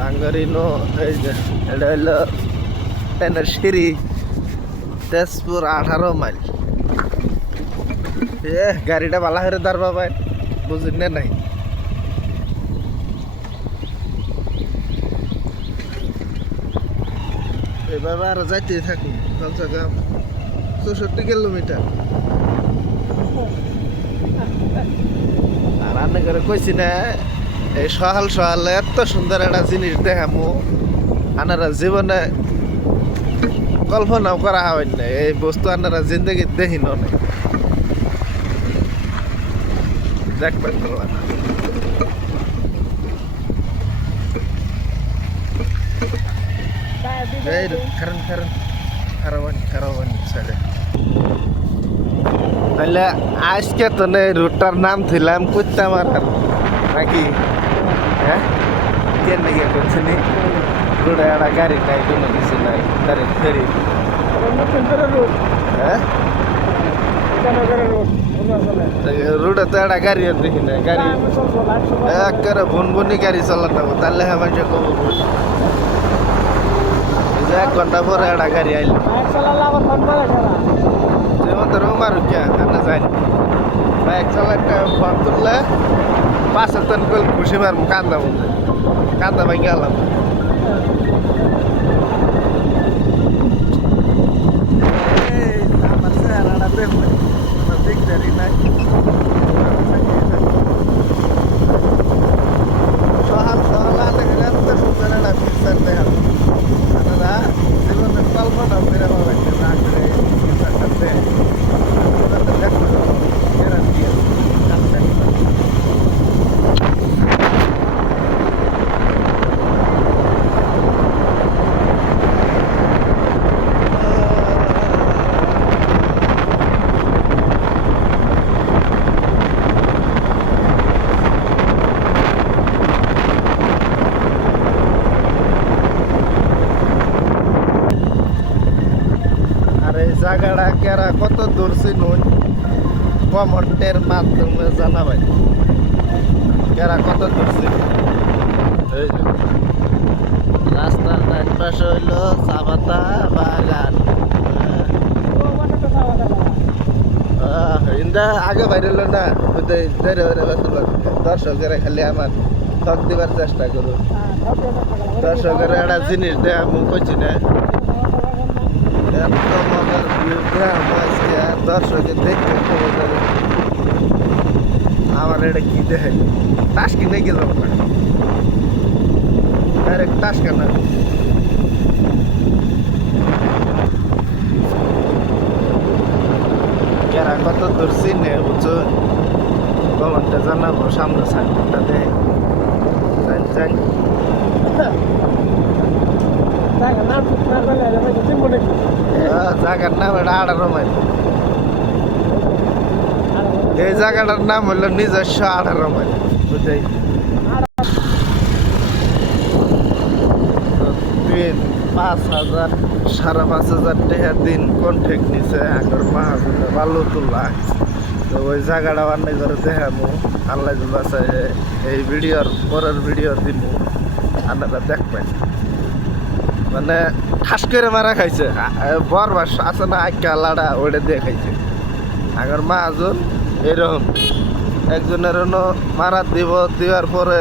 ডাঙ্গারিনো এই যে এটা হইলো ট্রেনের সিঁড়ি তেজপুর 18 মাইল। গাড়িটা ভালো করে দাঁড়বা ভাই বুঝুন না নাই। এভাবে আরো যাইতে থাকুন কমসে কম 64 কিলোমিটার। আর রান্না করে কইছি না এই সকাল সকাল এত সুন্দর একটা জিনিস দেখামু আনারা জীবনে কল্পনাও করা হয় না। এই বস্তু আনারা জিন্দগি দেখিন নাই, দেখবেন তাহলে আজকে তো রুটটার নাম ছিলাম কুত্তামার নাকি? হ্যাঁ কেন নাকি করছেন রোডে একটা গাড়ি নাই, কোনো কিছু নাই, ডাইরেক্ট ফেরি। হ্যাঁ রোডে তো একটা গাড়ি দেখি না, গাড়ি একেবারে ভুনভুনি গাড়ি চালানো তাহলে হ্যাঁ মানুষ কব 1 ঘন্টা পরে একটা গাড়ি আইল যেমন তোর মারু কে যাই বাইক চালাতে ফোন তুললে 5 টন করে খুশি মারবো কান্দা মধ্যে কান্দা ভাই গেলাম। আমার চেহারাটা দেখবে দেখতে নাই সহাল সহাল আলে এত সুন্দর একটা পিকচার দেখা আপনারা জীবনের কল্পনা করে পাবেন না করে পিকচারটাতে দেখবেন গ্যারান্টি আছে। জায়গাটা কেরা কত দূর চিনুন কমেন্টের মাধ্যমে জানাবেন কেরা কত দূর চিনুন। রাস্তার ডান পাশে হইল চা পাতা বাগান। ইন্দা আগে বাইরেল না দর্শকেরা খালি আমার ঠক দিবার চেষ্টা করুন। দর্শকের একটা জিনিস দেয় আমি কইছি না এত মজার দর্শকের দেখতে আমার এটা কি দেখে টাস কিনে গেল না ডাইরেক্ট টাস কেনা এরা কত দূর চিনে বুঝছো কমেন্টে জানাবো সামনে সাইডটা দেয় জায়গার নাম এটা 18 মাইল। এই জায়গাটার নাম হলো নিজস্ব 18 মাইল বুঝাই। 5,000 5,500 টাকা দিন কন্ট্রাক্ট নিছে আগর মাহাজনে বালু তোলা। তো ওই জায়গাটা অনেক করে দেখামু আল্লাহ বাসায় এই ভিডিওর পরের ভিডিও দিব আপনারা দেখবেন। মানে ঠাস করে মারা খাইছে বরবাস আছে না আইকা লাড়া ওইটা দিয়ে খাইছে আগর মাহাজন এরকম একজনের মারা দেওয়ার পরে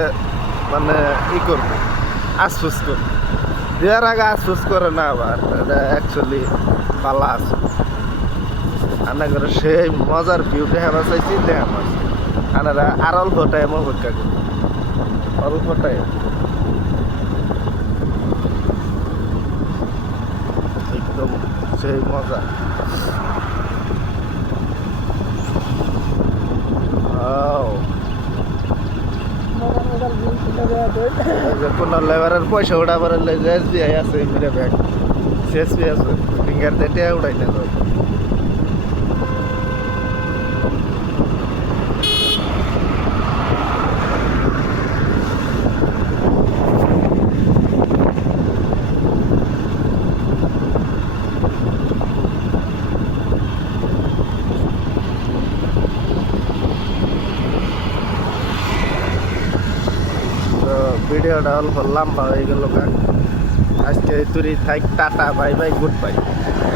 মানে ই করবে আশফুস করবে দেওয়ার আগে আশফুস করে না আবার এটা অ্যাকচুয়ালি পালা আছে আনা করে সেই মজার ভিউ দেখা চাইছি দেখা পাচ্ছি আনারা আর অল্প টাইম অপেক্ষা করি অল্প টাইম একদম সেই মজা। কোন লেবারের পয়সা উঠাবার এসবিআই আছে মিরা ব্যাগ এসবিআই আছে ফিঙ্গার দিয়ে উঠাই না ভিডিও ভিডিওটা অল্প লম্বা হয়ে গেল। আজকে তুরি থাক, tata, bye bye, good bye.